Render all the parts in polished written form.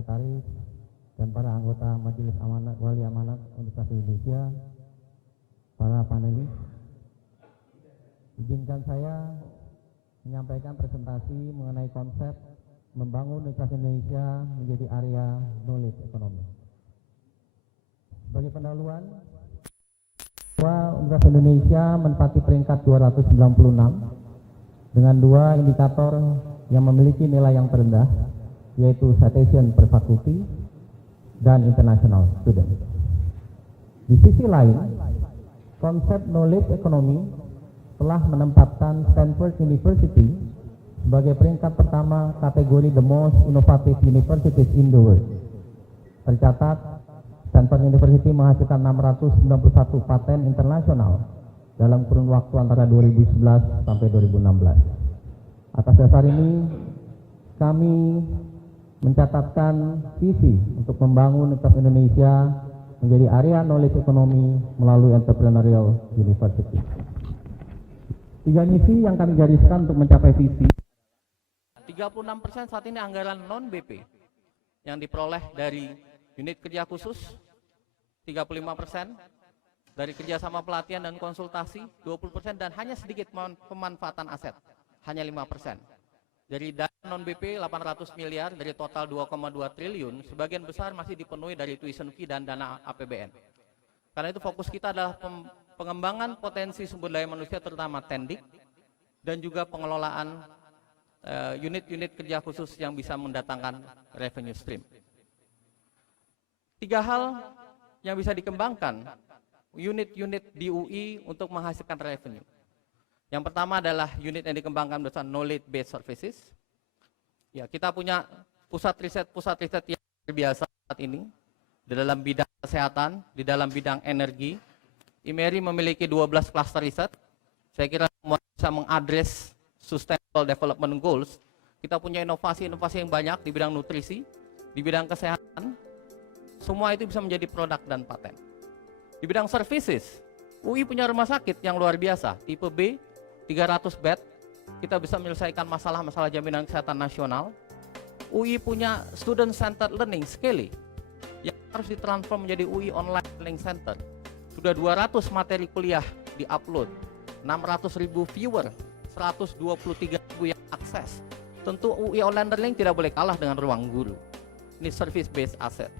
Sekretaris, dan para anggota Majelis Amanat Wali Amanat Universitas Indonesia, para panelis. Izinkan saya menyampaikan presentasi mengenai konsep membangun Universitas Indonesia menjadi area knowledge economy. Sebagai pendahuluan, bahwa Universitas Indonesia menempati peringkat 296 dengan dua indikator yang memiliki nilai yang terendah, yaitu citation per faculty dan international student. Di sisi lain, konsep knowledge economy telah menempatkan Stanford University sebagai peringkat pertama kategori the most innovative universities in the world. Tercatat, Stanford University menghasilkan 691 paten internasional dalam kurun waktu antara 2011 sampai 2016. Atas dasar ini, kami mencatatkan visi untuk membangun Universitas Indonesia menjadi area knowledge economy melalui entrepreneurial university. 3 misi yang kami gariskan untuk mencapai visi. 36% saat ini anggaran non-BP yang diperoleh dari unit kerja khusus, 35% dari kerjasama pelatihan dan konsultasi, 20%, dan hanya sedikit pemanfaatan aset, hanya 5%. Dari dana non-BP 800 miliar dari total 2,2 triliun, sebagian besar masih dipenuhi dari tuition fee dan dana APBN. Karena itu fokus kita adalah pengembangan potensi sumber daya manusia, terutama TENDIK, dan juga pengelolaan unit-unit kerja khusus yang bisa mendatangkan revenue stream. 3 hal yang bisa dikembangkan unit-unit di UI untuk menghasilkan revenue. Yang pertama adalah unit yang dikembangkan berdasarkan knowledge based services. Ya, kita punya pusat riset yang luar biasa saat ini di dalam bidang kesehatan, di dalam bidang energi. IMERI memiliki 12 cluster riset. Saya kira bisa mengadres Sustainable Development Goals. Kita punya inovasi-inovasi yang banyak di bidang nutrisi, di bidang kesehatan. Semua itu bisa menjadi produk dan paten. Di bidang services, UI punya rumah sakit yang luar biasa, tipe B, 300 bed, kita bisa menyelesaikan masalah-masalah jaminan kesehatan nasional. UI punya student centered learning, SCALE, yang harus ditransform menjadi UI online learning center. Sudah 200 materi kuliah di-upload, 600.000 viewer, 123.000 yang akses. Tentu UI online learning tidak boleh kalah dengan ruang guru. Ini service based asset.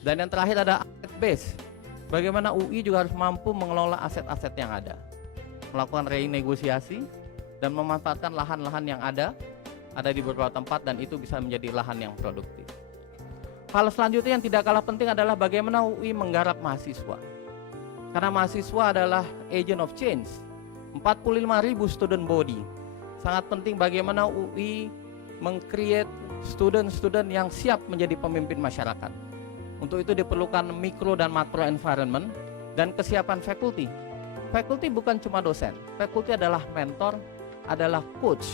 Dan yang terakhir ada asset based. Bagaimana UI juga harus mampu mengelola aset-aset yang ada, melakukan renegosiasi dan memanfaatkan lahan-lahan yang ada di beberapa tempat, dan itu bisa menjadi lahan yang produktif. Hal selanjutnya yang tidak kalah penting adalah bagaimana UI menggarap mahasiswa. Karena mahasiswa adalah agent of change. 45.000 student body. Sangat penting bagaimana UI meng-create student-student yang siap menjadi pemimpin masyarakat. Untuk itu diperlukan mikro dan makro environment dan kesiapan faculty. Faculty bukan cuma dosen, faculty adalah mentor, adalah coach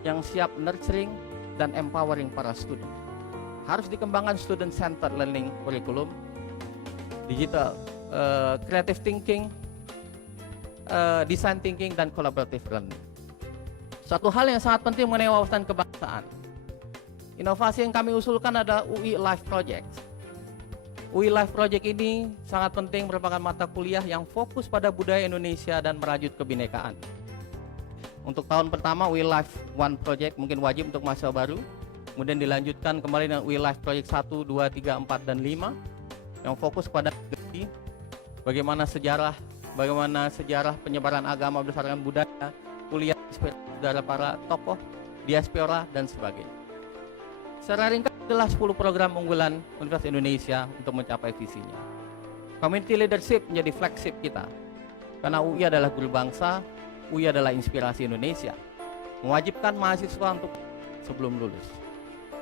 yang siap nurturing dan empowering para student. Harus dikembangkan student centered learning curriculum, digital, creative thinking, design thinking, dan collaborative learning. Satu hal yang sangat penting mengenai wawasan kebangsaan. Inovasi yang kami usulkan adalah UI Life Project. UI Life Project ini sangat penting, merupakan mata kuliah yang fokus pada budaya Indonesia dan merajut kebinekaan. Untuk tahun pertama UI Life One Project mungkin wajib untuk mahasiswa baru, kemudian dilanjutkan kembali dengan UI Life Project 1, 2, 3, 4, dan 5 yang fokus pada bagaimana sejarah penyebaran agama berdasarkan budaya, kuliah dari para tokoh, diaspora, dan sebagainya. Secara ringkas adalah 10 program unggulan Universitas Indonesia untuk mencapai visinya. Community leadership menjadi flagship kita. Karena UI adalah guru bangsa, UI adalah inspirasi Indonesia. Mewajibkan mahasiswa untuk sebelum lulus.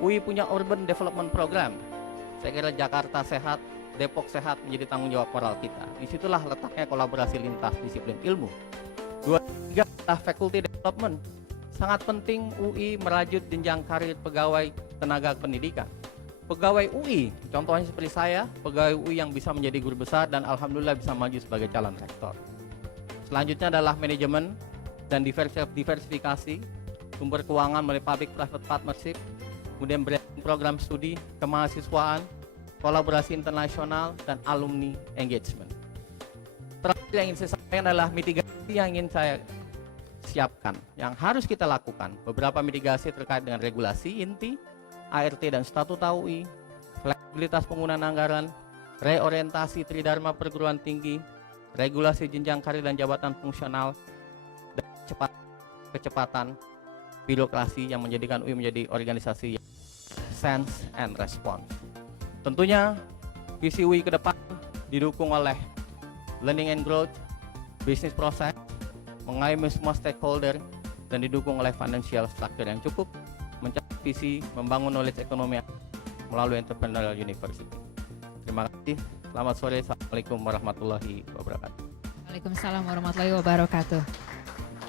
UI punya urban development program. Saya kira Jakarta sehat, Depok sehat menjadi tanggung jawab moral kita. Disitulah letaknya kolaborasi lintas disiplin ilmu. 2, 3 adalah faculty development. Sangat penting UI merajut jenjang karir pegawai tenaga pendidikan. Pegawai UI, contohnya seperti saya, pegawai UI yang bisa menjadi guru besar dan alhamdulillah bisa maju sebagai calon rektor. Selanjutnya adalah manajemen dan diversifikasi sumber keuangan melalui public private partnership, kemudian program studi, kemahasiswaan, kolaborasi internasional, dan alumni engagement. Terakhir yang ingin saya sampaikan adalah mitigasi yang ingin saya siapkan, yang harus kita lakukan. Beberapa mitigasi terkait dengan regulasi inti, ART dan statuta UI, fleksibilitas penggunaan anggaran, reorientasi tridharma perguruan tinggi, regulasi jenjang karir dan jabatan fungsional, dan kecepatan birokrasi yang menjadikan UI menjadi organisasi yang sense and response. Tentunya visi UI ke depan didukung oleh learning and growth, business process, mengayomi semua stakeholder, dan didukung oleh financial structure yang cukup, mencapai visi membangun knowledge ekonomi melalui entrepreneurial university. Terima kasih. Selamat sore. Assalamualaikum warahmatullahi wabarakatuh. Waalaikumsalam warahmatullahi wabarakatuh.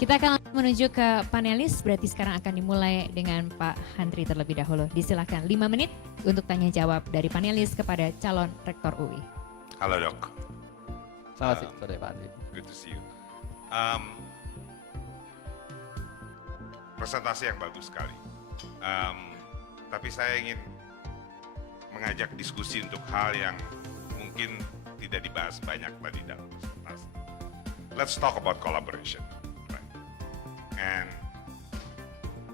Kita akan menuju ke panelis, berarti sekarang akan dimulai dengan Pak Handri terlebih dahulu. Disilakan 5 menit untuk tanya jawab dari panelis kepada calon rektor UI. Halo dok. Selamat sore Pak Handri. Good to see you. Presentasi yang bagus sekali. Tapi saya ingin mengajak diskusi untuk hal yang mungkin tidak dibahas banyak tadi dalam presentasi. Let's talk about collaboration. Right? And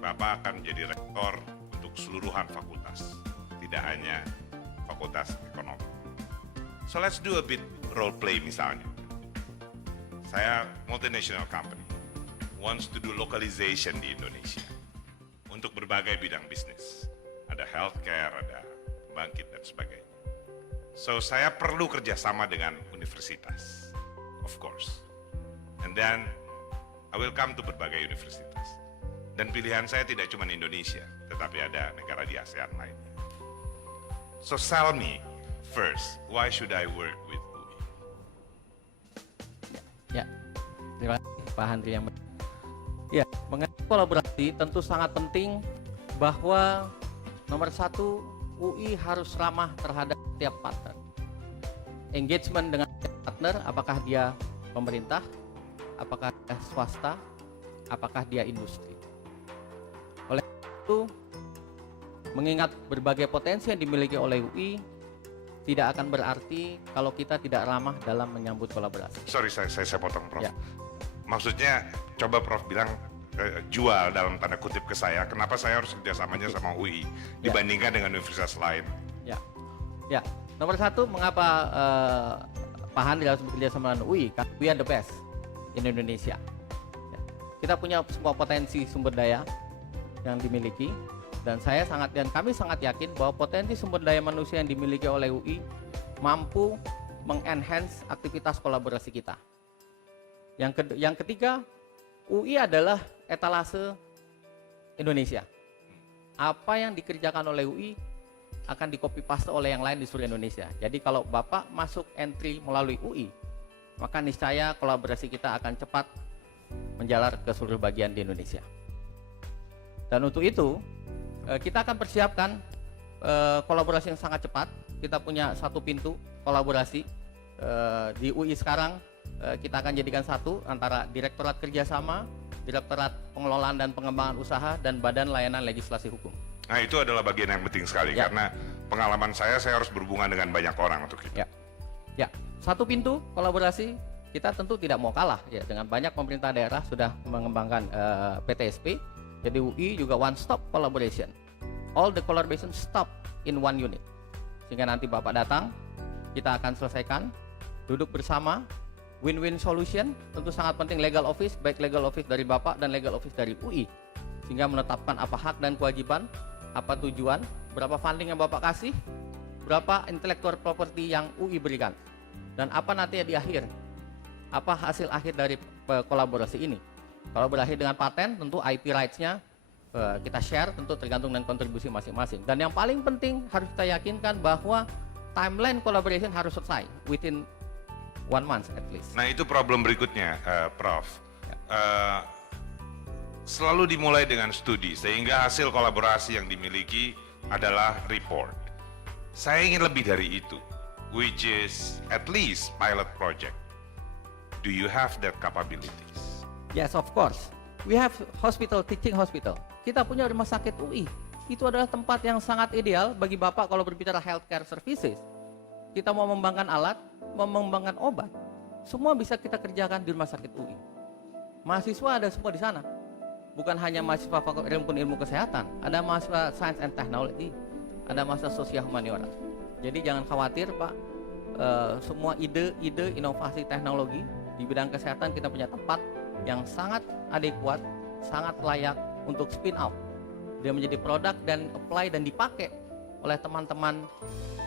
Bapak akan menjadi rektor untuk seluruhan fakultas, tidak hanya fakultas ekonomi. So let's do a bit role play misalnya. Saya multinational company, wants to do localization di Indonesia untuk berbagai bidang bisnis. Ada healthcare, ada pembangkit dan sebagainya. So saya perlu kerjasama dengan universitas, of course. And then I will come to berbagai universitas. Dan pilihan saya tidak cuma Indonesia, tetapi ada negara di ASEAN lainnya. So tell me first, why should I work with UI? Ya, terima kasih Pak Handri yang ya, mengenai kolaborasi tentu sangat penting bahwa nomor satu, UI harus ramah terhadap setiap partner. Engagement dengan partner, apakah dia pemerintah, apakah dia swasta, apakah dia industri. Oleh itu, mengingat berbagai potensi yang dimiliki oleh UI, tidak akan berarti kalau kita tidak ramah dalam menyambut kolaborasi. Sorry, saya potong Prof. Ya. Maksudnya, coba Prof bilang jual dalam tanda kutip ke saya, kenapa saya harus kerjasamanya sama UI dibandingkan dengan universitas lain? Ya. Nomor satu, mengapa Pak Handri harus bekerja sama dengan UI? Karena we are the best in Indonesia. Ya. Kita punya semua potensi sumber daya yang dimiliki, dan kami sangat yakin bahwa potensi sumber daya manusia yang dimiliki oleh UI mampu mengenhance aktivitas kolaborasi kita. Yang ketiga, UI adalah etalase Indonesia. Apa yang dikerjakan oleh UI akan di-copy paste oleh yang lain di seluruh Indonesia. Jadi kalau Bapak masuk entry melalui UI, maka niscaya kolaborasi kita akan cepat menjalar ke seluruh bagian di Indonesia. Dan untuk itu, kita akan persiapkan kolaborasi yang sangat cepat. Kita punya satu pintu kolaborasi di UI sekarang. Kita akan jadikan satu antara Direktorat Kerjasama, Direktorat Pengelolaan dan Pengembangan Usaha, dan Badan Layanan Legislasi Hukum. Nah, itu adalah bagian yang penting sekali, karena pengalaman saya harus berhubungan dengan banyak orang untuk itu. Ya, satu pintu kolaborasi, kita tentu tidak mau kalah ya dengan banyak pemerintah daerah sudah mengembangkan PTSP. Jadi UI juga one stop collaboration. All the collaboration stop in one unit. Sehingga nanti Bapak datang, kita akan selesaikan, duduk bersama, win-win solution. Tentu sangat penting legal office, baik legal office dari Bapak dan legal office dari UI, sehingga menetapkan apa hak dan kewajiban, apa tujuan, berapa funding yang Bapak kasih, berapa intellectual property yang UI berikan, dan apa nanti di akhir, apa hasil akhir dari kolaborasi ini. Kalau berakhir dengan paten, tentu IP rights-nya kita share, tentu tergantung dengan kontribusi masing-masing. Dan yang paling penting harus kita yakinkan bahwa timeline collaboration harus selesai within 1 month at least. Nah, itu problem berikutnya, Prof. Selalu dimulai dengan studi, sehingga hasil kolaborasi yang dimiliki adalah report. Saya ingin lebih dari itu, which is at least pilot project. Do you have that capabilities? Yes, of course. We have hospital, teaching hospital. Kita punya rumah sakit UI. itu adalah tempat yang sangat ideal bagi Bapak kalau berbicara healthcare services. Kita mau mengembangkan alat, mau mengembangkan obat, semua bisa kita kerjakan di Rumah Sakit UI. Mahasiswa ada semua di sana. Bukan hanya mahasiswa Fakultas Ilmu Kesehatan, ada mahasiswa Science and Technology, ada mahasiswa Sosial Humaniora. Jadi jangan khawatir Pak, semua ide-ide inovasi teknologi di bidang kesehatan kita punya tempat yang sangat adekuat, sangat layak untuk spin out. Dia menjadi produk dan apply dan dipakai oleh teman-teman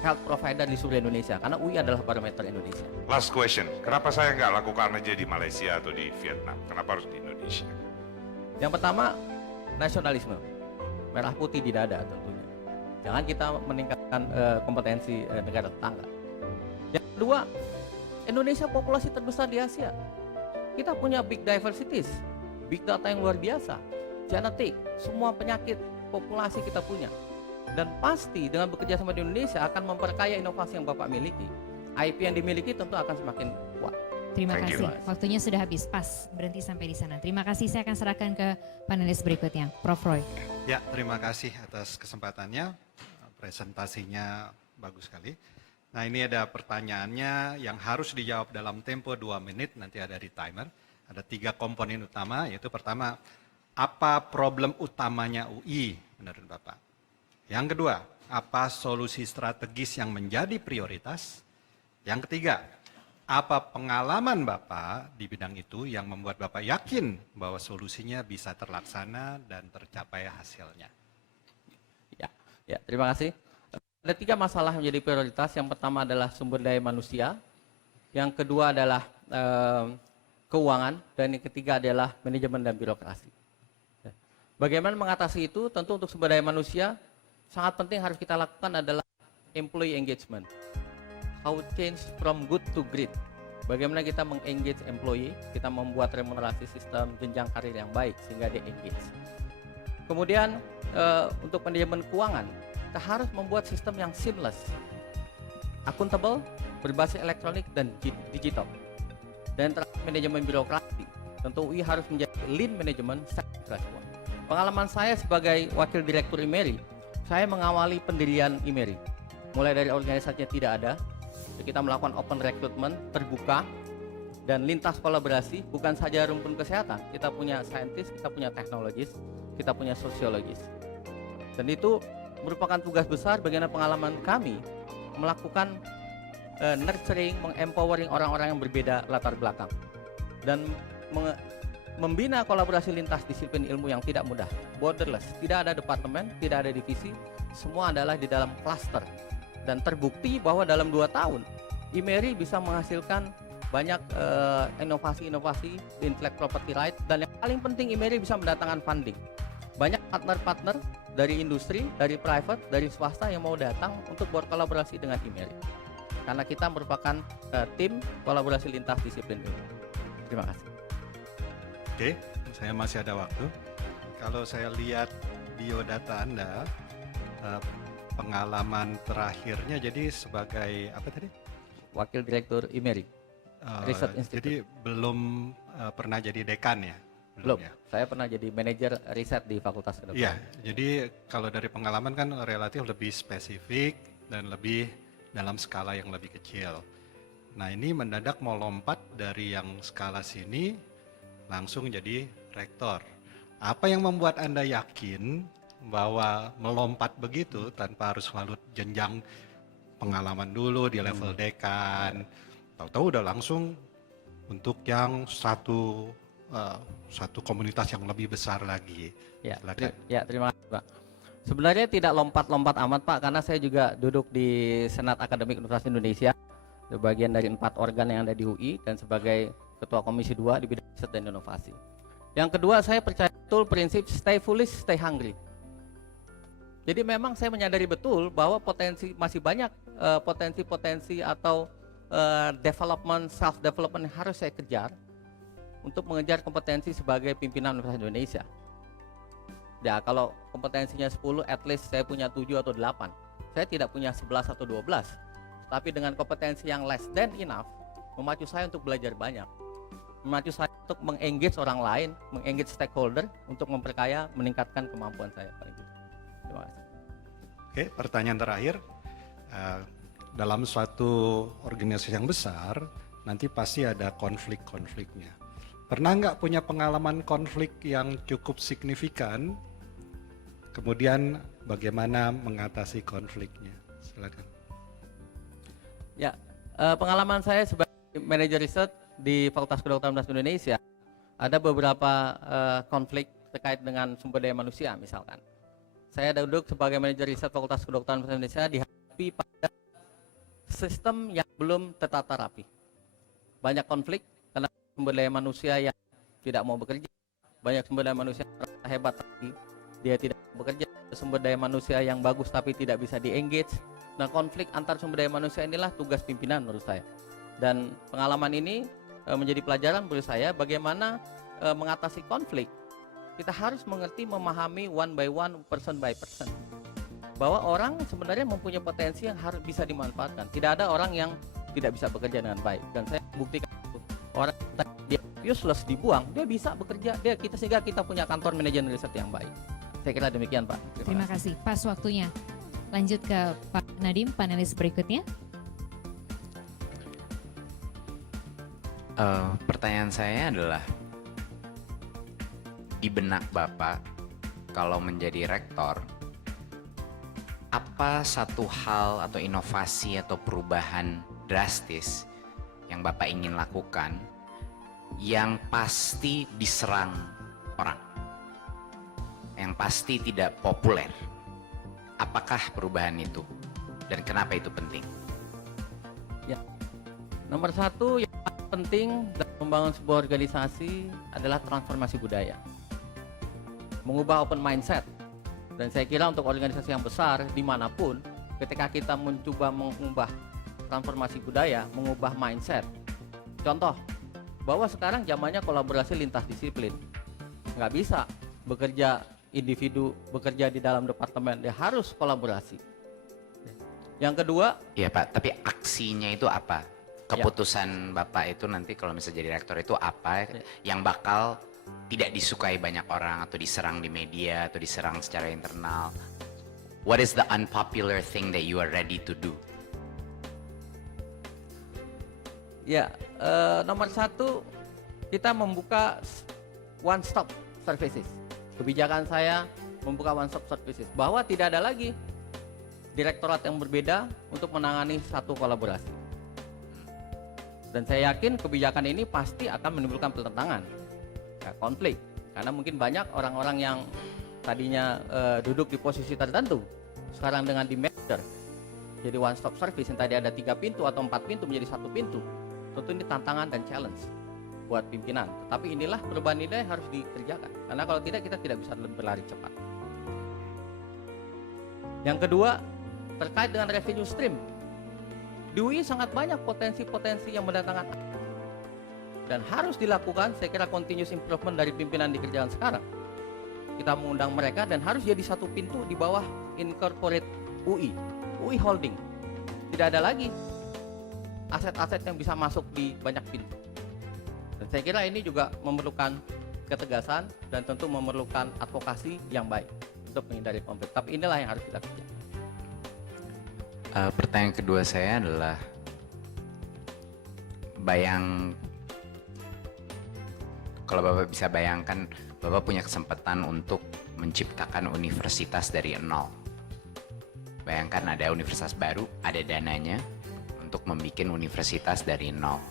health provider di seluruh Indonesia, karena UI adalah barometer Indonesia. Last question, kenapa saya nggak lakukan aja di Malaysia atau di Vietnam? Kenapa harus di Indonesia? Yang pertama, nasionalisme. Merah putih di dada tentunya. Jangan kita meningkatkan kompetensi negara tetangga. Yang kedua, Indonesia populasi terbesar di Asia. Kita punya big diversities, big data yang luar biasa, genetik, semua penyakit, populasi kita punya. Dan pasti dengan bekerja sama di Indonesia akan memperkaya inovasi yang Bapak miliki. IP yang dimiliki tentu akan semakin kuat. Terima Thank you. kasih. Waktunya sudah habis, pas berhenti sampai di sana. Terima kasih, saya akan serahkan ke panelis berikutnya, Prof. Roy. Ya, terima kasih atas kesempatannya. Presentasinya bagus sekali. Nah, ini ada pertanyaannya yang harus dijawab dalam tempo 2 menit, nanti ada di timer. Ada 3 komponen utama, yaitu pertama, apa problem utamanya UI menurut Bapak? Yang kedua, apa solusi strategis yang menjadi prioritas? Yang ketiga, apa pengalaman Bapak di bidang itu yang membuat Bapak yakin bahwa solusinya bisa terlaksana dan tercapai hasilnya? Ya, terima kasih. Ada 3 masalah yang menjadi prioritas. Yang pertama adalah sumber daya manusia, yang kedua adalah keuangan, dan yang ketiga adalah manajemen dan birokrasi. Bagaimana mengatasi itu? Tentu untuk sumber daya manusia, sangat penting harus kita lakukan adalah employee engagement. How change from good to great. Bagaimana kita meng-engage employee, kita membuat remunerasi sistem jenjang karir yang baik sehingga dia engage. Kemudian untuk manajemen keuangan, kita harus membuat sistem yang seamless, akuntabel, berbasis elektronik dan digital. Dan terakhir manajemen birokrasi, tentu UI harus menjadi lean management. Pengalaman saya sebagai wakil direktur IMERI, saya mengawali pendirian IMERI. Mulai dari organisasinya tidak ada, kita melakukan open recruitment, terbuka, dan lintas kolaborasi, bukan saja rumpun kesehatan. Kita punya saintis, kita punya teknologis, kita punya sosiologis. Dan itu merupakan tugas besar bagian pengalaman kami melakukan nurturing, mengempowering orang-orang yang berbeda latar belakang. Dan membina kolaborasi lintas disiplin ilmu yang tidak mudah, borderless, tidak ada departemen, tidak ada divisi, semua adalah di dalam cluster. Dan terbukti bahwa dalam 2 tahun, IMERI bisa menghasilkan banyak inovasi-inovasi di intellectual property right, dan yang paling penting IMERI bisa mendatangkan funding. Banyak partner-partner dari industri, dari private, dari swasta yang mau datang untuk berkolaborasi dengan IMERI. Karena kita merupakan tim kolaborasi lintas disiplin ilmu. Terima kasih. Oke, saya masih ada waktu. Kalau saya lihat biodata Anda, pengalaman terakhirnya jadi sebagai apa tadi? Wakil Direktur IMERI, Research Institute. Jadi belum pernah jadi dekan ya? Belum, ya? saya pernah jadi manajer riset di Fakultas Kedokteran. Iya, jadi kalau dari pengalaman kan relatif lebih spesifik dan lebih dalam skala yang lebih kecil. Nah, ini mendadak mau lompat dari yang skala sini langsung jadi rektor. Apa yang membuat Anda yakin bahwa melompat begitu tanpa harus selalu jenjang pengalaman dulu di level dekan, tahu-tahu udah langsung untuk yang satu komunitas yang lebih besar lagi. Ya, Silakan. terima kasih Pak. Sebenarnya tidak lompat-lompat amat Pak, karena saya juga duduk di Senat Akademik Universitas Indonesia, bagian dari 4 organ yang ada di UI, dan sebagai Ketua Komisi 2 di bidang riset dan inovasi. Yang kedua, saya percaya betul prinsip stay foolish, stay hungry. Jadi memang saya menyadari betul bahwa masih banyak potensi-potensi atau development, self-development yang harus saya kejar untuk mengejar kompetensi sebagai pimpinan Universitas Indonesia. Ya, kalau kompetensinya 10, at least saya punya 7 atau 8. Saya tidak punya 11 atau 12. Tapi dengan kompetensi yang less than enough, memacu saya untuk belajar banyak. Memacu saya untuk meng-engage orang lain, meng-engage stakeholder, untuk memperkaya, meningkatkan kemampuan saya. Terima kasih. Oke, pertanyaan terakhir. Dalam suatu organisasi yang besar, nanti pasti ada konflik-konfliknya. Pernah nggak punya pengalaman konflik yang cukup signifikan? Kemudian bagaimana mengatasi konfliknya? Silakan. Ya, pengalaman saya sebagai manajer riset di Fakultas Kedokteran Universitas Indonesia, ada beberapa konflik terkait dengan sumber daya manusia misalkan. Saya duduk sebagai manajer riset Fakultas Kedokteran Universitas Indonesia dihadapi pada sistem yang belum tertata rapi. Banyak konflik karena sumber daya manusia yang tidak mau bekerja, banyak sumber daya manusia yang merasa hebat tapi dia tidak mau bekerja, sumber daya manusia yang bagus tapi tidak bisa di-engage. Nah, konflik antar sumber daya manusia inilah tugas pimpinan menurut saya. Dan pengalaman ini menjadi pelajaran bagi saya bagaimana mengatasi konflik. Kita harus mengerti, memahami one by one, person by person. Bahwa orang sebenarnya mempunyai potensi yang harus bisa dimanfaatkan. Tidak ada orang yang tidak bisa bekerja dengan baik. Dan saya buktikan itu. Orang dia useless dibuang, dia bisa bekerja. Sehingga kita punya kantor manajemen riset yang baik. Saya kira demikian, Pak. Terima kasih. Pas waktunya. Lanjut ke Pak Nadiem, panelis berikutnya. Pertanyaan saya adalah, di benak Bapak, kalau menjadi rektor, apa satu hal atau inovasi atau perubahan drastis yang Bapak ingin lakukan yang pasti diserang orang, yang pasti tidak populer? Apakah perubahan itu dan kenapa itu penting? Ya, nomor satu yang penting dalam membangun sebuah organisasi adalah transformasi budaya, mengubah open mindset. Dan saya kira untuk organisasi yang besar dimanapun, ketika kita mencoba mengubah transformasi budaya, mengubah mindset. Contoh, bahwa sekarang zamannya kolaborasi lintas disiplin. Nggak bisa bekerja individu, bekerja di dalam departemen, dia harus kolaborasi. Yang kedua, Ya Pak, tapi aksinya itu apa? Keputusan Bapak itu nanti kalau misalnya jadi rektor itu apa yang bakal tidak disukai banyak orang atau diserang di media atau diserang secara internal? What is the unpopular thing that you are ready to do? ya nomor satu, kita membuka one stop services. Kebijakan saya membuka one stop services, bahwa tidak ada lagi direktorat yang berbeda untuk menangani satu kolaborasi. Dan saya yakin kebijakan ini pasti akan menimbulkan pertentangan, konflik, karena mungkin banyak orang-orang yang tadinya duduk di posisi tertentu, sekarang dengan di merger jadi one stop service yang tadi ada 3 pintu atau 4 pintu menjadi 1 pintu. Tentu ini tantangan dan challenge buat pimpinan. Tapi inilah perubahan nilai harus dikerjakan, karena kalau tidak kita tidak bisa berlari cepat. Yang kedua, terkait dengan revenue stream. Di UI sangat banyak potensi-potensi yang mendatangkan dan harus dilakukan. Saya kira continuous improvement dari pimpinan di kerjaan sekarang. Kita mengundang mereka dan harus jadi satu pintu di bawah incorporate UI Holding. Tidak ada lagi aset-aset yang bisa masuk di banyak pintu. Dan saya kira ini juga memerlukan ketegasan dan tentu memerlukan advokasi yang baik untuk menghindari konflik. Tapi inilah yang harus kita kerjakan. Pertanyaan kedua saya adalah, kalau Bapak bisa bayangkan, Bapak punya kesempatan untuk menciptakan universitas dari nol. Bayangkan ada universitas baru, ada dananya untuk membuat universitas dari nol.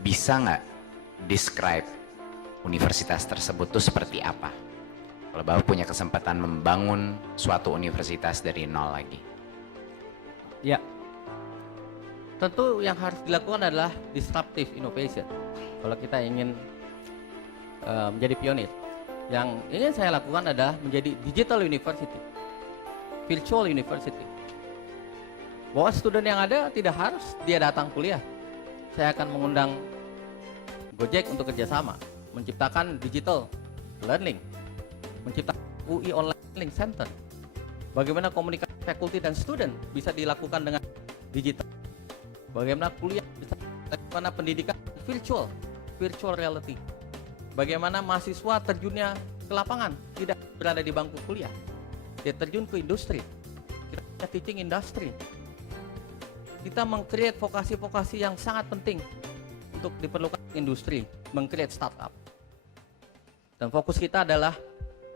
Bisa nggak describe universitas tersebut itu seperti apa? Kalau Bapak punya kesempatan membangun suatu universitas dari nol lagi. Ya, tentu yang harus dilakukan adalah disruptive innovation. Kalau kita ingin menjadi pionir, yang ingin saya lakukan adalah menjadi digital university, virtual university. Bahwa student yang ada tidak harus dia datang kuliah. Saya akan mengundang Gojek untuk kerjasama, menciptakan digital learning, menciptakan UI Online Learning Center. Bagaimana komunikasi fakulti dan student bisa dilakukan dengan digital. Bagaimana kuliah bisa, bagaimana pendidikan virtual reality. Bagaimana mahasiswa terjunnya ke lapangan, tidak berada di bangku kuliah. dia terjun ke industri. Kita punya teaching industry. Kita meng-create vokasi-vokasi yang sangat penting untuk diperlukan industri, meng-create startup. Dan fokus kita adalah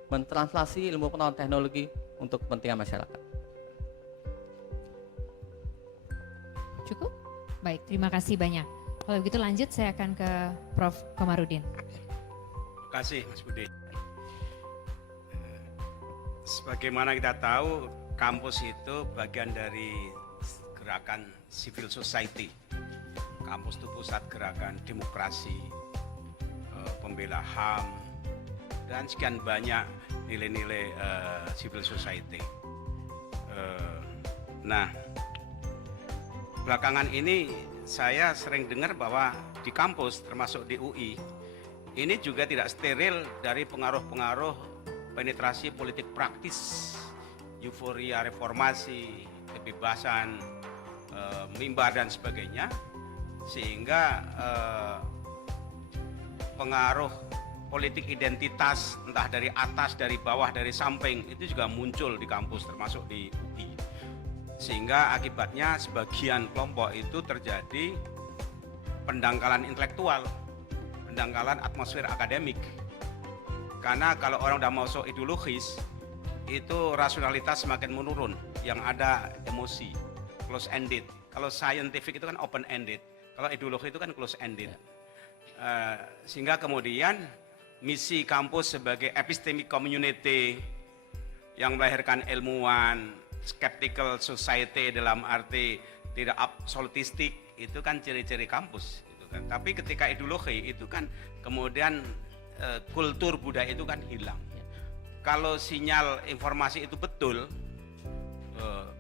mentranslasi ilmu pengetahuan teknologi untuk kepentingan masyarakat. Cukup? Baik, terima kasih banyak. Kalau begitu lanjut saya akan ke Prof. Komarudin. Terima kasih Mas Budi. Sebagaimana kita tahu, kampus itu bagian dari gerakan civil society. Kampus itu pusat gerakan demokrasi, pembela HAM, dan sekian banyak nilai-nilai civil society. Nah, belakangan ini saya sering dengar bahwa di kampus, termasuk di UI, ini juga tidak steril dari pengaruh-pengaruh penetrasi politik praktis, euforia reformasi, kebebasan, mimbar dan sebagainya, sehingga pengaruh politik identitas entah dari atas, dari bawah, dari samping itu juga muncul di kampus termasuk di UI, sehingga akibatnya sebagian kelompok itu terjadi pendangkalan intelektual, pendangkalan atmosfer akademik. Karena kalau orang udah masuk ideologis, itu rasionalitas semakin menurun, yang ada emosi, close ended. Kalau scientific itu kan open ended, kalau ideologi itu kan close ended. Sehingga kemudian misi kampus sebagai epistemic community yang melahirkan ilmuwan, skeptical society dalam arti tidak absolutistik, itu kan ciri-ciri kampus itu kan. Tapi ketika ideologi itu kan kemudian kultur budaya itu kan hilang. Kalau sinyal informasi itu betul,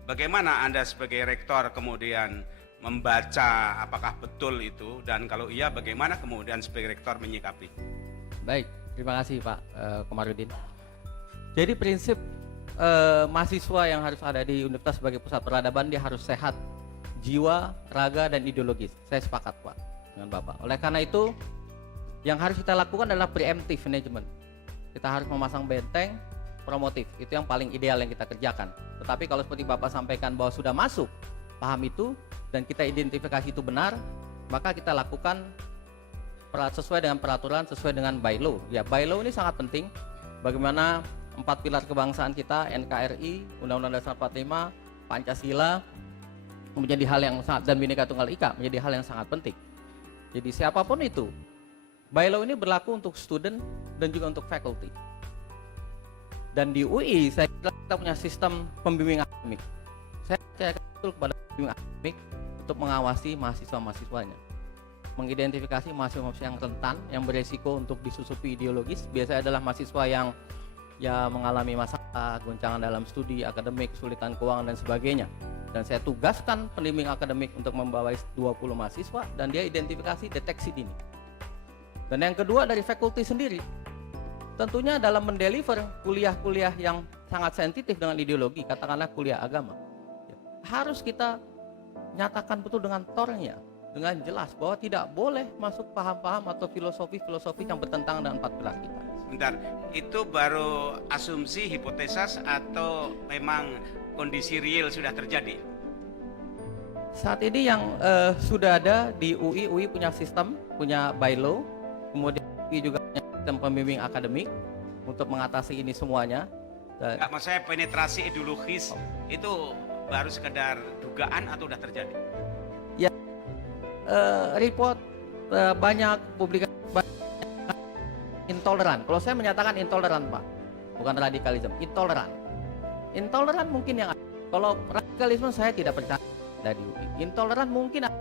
bagaimana Anda sebagai rektor kemudian membaca apakah betul itu, dan kalau iya bagaimana kemudian sebagai rektor menyikapi? Baik, terima kasih Pak Komarudin. Jadi prinsip mahasiswa yang harus ada di universitas sebagai pusat peradaban, dia harus sehat jiwa, raga, dan ideologis. Saya sepakat Pak dengan Bapak. Oleh karena itu, yang harus kita lakukan adalah preemptive management. Kita harus memasang benteng promotif. Itu yang paling ideal yang kita kerjakan. Tetapi kalau seperti Bapak sampaikan bahwa sudah masuk, paham itu, dan kita identifikasi itu benar, maka kita lakukan sesuai dengan peraturan, sesuai dengan bylaw. Ya, bylaw ini sangat penting. Bagaimana 4 pilar kebangsaan kita, NKRI, Undang-Undang Dasar 45, Pancasila, menjadi hal yang sangat, dan Bhinneka Tunggal Ika menjadi hal yang sangat penting. Jadi siapapun itu, bylaw ini berlaku untuk student dan juga untuk faculty. Dan di UI saya kira kita punya sistem pembimbing akademik. Saya percaya betul kepada pembimbing akademik untuk mengawasi mahasiswa-mahasiswanya, mengidentifikasi mahasiswa-mahasiswa yang rentan, yang beresiko untuk disusupi ideologis. Biasanya adalah mahasiswa yang mengalami masalah, goncangan dalam studi, akademik, kesulitan keuangan dan sebagainya. Dan saya tugaskan pembimbing akademik untuk membawa 20 mahasiswa, dan dia identifikasi deteksi dini. Dan yang kedua dari fakulti sendiri, tentunya dalam mendeliver kuliah-kuliah yang sangat sensitif dengan ideologi, katakanlah kuliah agama, harus kita nyatakan betul dengan tornya, dengan jelas bahwa tidak boleh masuk paham-paham atau filosofi-filosofi yang bertentangan dengan 4 pilar kita. Sebentar, itu baru asumsi, hipotesas, atau memang kondisi real sudah terjadi? Saat ini yang sudah ada di UI punya sistem, punya bylaw, kemudian UI juga punya sistem pembimbing akademik untuk mengatasi ini semuanya. Nggak, maksud saya penetrasi ideologis itu baru sekedar dugaan atau sudah terjadi? Ya, report banyak publikasi intoleran. Kalau saya menyatakan intoleran Pak, bukan radikalisme, intoleran. Intoleran mungkin yang ada. Kalau radikalisme saya tidak percaya dari UI. Intoleran mungkin ada.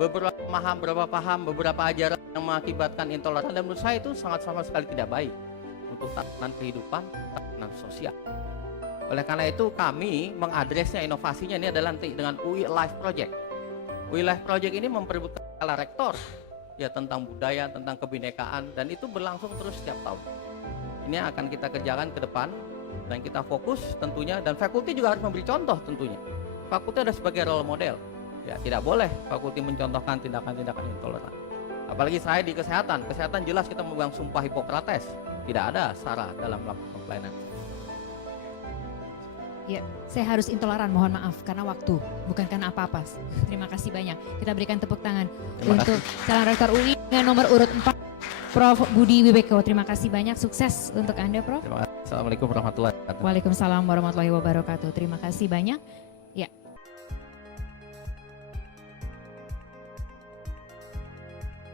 Beberapa ajaran yang mengakibatkan intoleran, dan menurut saya itu sangat sama sekali tidak baik untuk tatanan kehidupan, tatanan sosial. Oleh karena itu kami mengadresnya, inovasinya ini adalah nanti dengan UI Life Project. UI Life Project ini memperebutkan skala rektor ya tentang budaya, tentang kebinekaan, dan itu berlangsung terus setiap tahun. Ini akan kita kerjakan ke depan, dan kita fokus tentunya, dan fakulti juga harus memberi contoh tentunya. Fakulti ada sebagai role model. Ya, tidak boleh fakulti mencontohkan tindakan-tindakan intoleran. Apalagi saya di kesehatan jelas kita memegang sumpah Hipokrates. Tidak ada sara dalam melakukan pelayanan. Ya, saya harus intoleran, mohon maaf karena waktu, bukan karena apa-apa. Terima kasih banyak. Kita berikan tepuk tangan untuk calon rektor UI dengan nomor urut 4, Prof. Budi Wibeko. Terima kasih banyak, sukses untuk Anda, Prof. Terima kasih. Assalamualaikum warahmatullahi wabarakatuh. Waalaikumsalam warahmatullahi wabarakatuh. Terima kasih banyak.